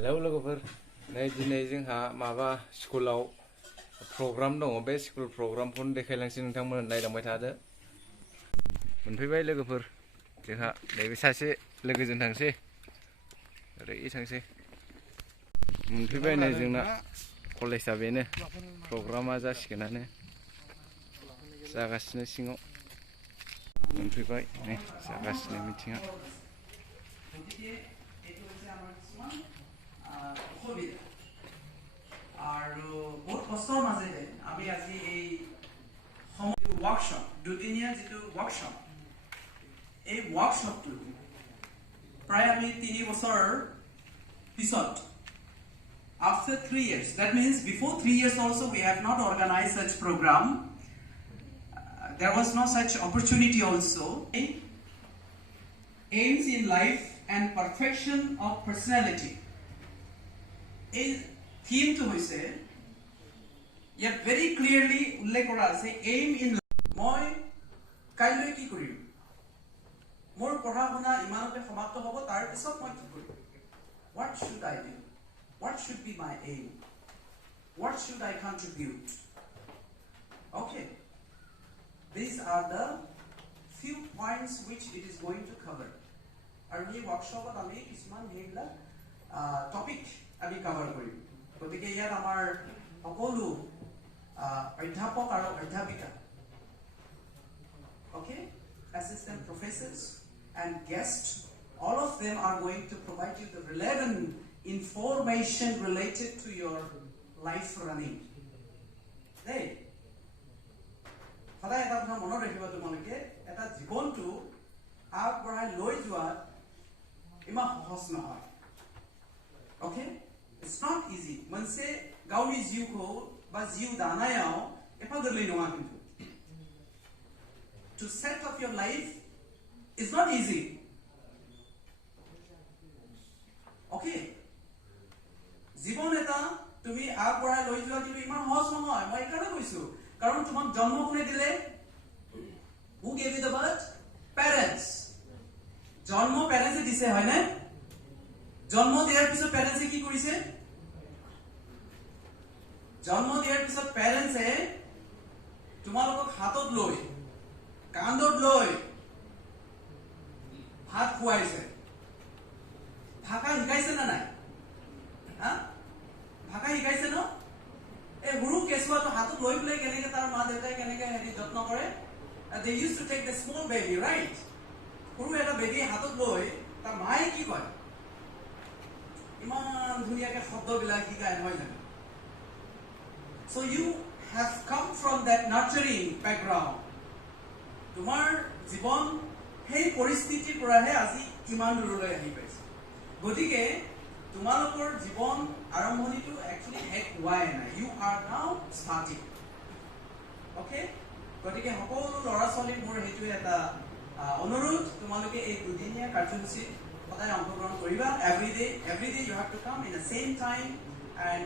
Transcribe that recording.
Hello लोगोफोर नै दिनै जोंहा माबा स्कुलाव प्रग्राम दङ बे स्कुल प्रग्रामखौनो देखायलांसै नोंथांमोन नायलांबाय थादो मोनफैबाय लोगोफोर जोंहा नैबे सासे लोगोजों थांसै ओरै थांसै मोनफैबाय नै जोंना कलेजआ बेनो प्रग्रामा जासिगोनानो जागासिनो सिङाव मोनफैबाय नै जागासिनो मिटिंआ আৰু বহুত কষ্টৰ মাজেৰে আমি আজি এই ৱৰ্কশ্বপ দুদিনীয়া যিটো ৱৰ্কশ্বপ এই ৱৰ্কশ্বপটো প্ৰায় আমি 3 বছৰ পিছত after 3 years, that means before 3 years also we have not organized such program. There was no such opportunity also. Aims in life and perfection of personality. A theme to hoise yet very clearly ullekh kora ase aim in life. Moi kailoi ki korim mor podha hona imanote samatto hobo tar pisot moi ki korim. What should I do? What should be my aim? What should I contribute? Okay, these are the few points which it is going to cover. Our new workshop at Ami is one named topic আমি cover করি গতিকে ইয়াত আমাৰ সকলো অধ্যাপক আৰু অধ্যাপিকা okay assistant professors and guests, all of them are going to provide you the relevant information related to your life running. Hey, সদায় এটা কথা মনত ৰাখিবা তোমালোকে এটা জীৱনটো আগবঢ়াই লৈ যোৱা ইমান সহজ নহয়. Okay, it's not easy. Manse gauli jiu ko ba jiu danayao epa gorlei nonga kintu. To set up your life is not easy. Okay, জীবন এটা তুমি আগবঢ়াই লৈ যোৱা কিন্তু ইমান সহজ নহয়. মই এইকাৰণে কৈছো কাৰণ তোমাক জন্ম কোনে দিলে? Who gave you the birth? Parents. জন্ম প্যারেন্টসে দিছে হয় না? জন্ম দেওয়ার পিছত প্যারেন্টসে কি কৰিছে? জন্ম দেওয়ার পিছত প্যারেন্টসে তোমালোকক হাতত লৈ কান্ধত লৈ ভাত খুৱাইছে. ভাষা শিকাইছে না নাই? হা? ভাষা শিকাইছে ন? এই সৰু কেঁচুৱাটো হাতত লৈ পেলাই কেনেকে তাৰ মা দেউতাই কেনেকে হেৰি যত্ন কৰে? They used to take the small baby, right? সৰু এটা বেবী হাতত লৈ তাৰ মায়ে কি কয়? ইমান ধুনীয়াকে শব্দবিলাক শিকায় নহয় জানো? So you have come from that nurturing background. তোমাৰ জীৱন সেই পৰিস্থিতিৰ পৰাহে আজি ইমান দূৰলৈ আহি পাইছে. গতিকে তোমালোকৰ জীৱন আৰম্ভণিটো একচুৱেলি শেষ হোৱাই নাই. You are now starting. Okay? গতিকে সকলো ল'ৰা ছোৱালীক মোৰ সেইটোৱে এটা অনুৰোধ তোমালোকে এই দুদিনীয়া কাৰ্যসূচীত সদায় অংশগ্ৰহণ কৰিবা. Every day you have to come in the same time and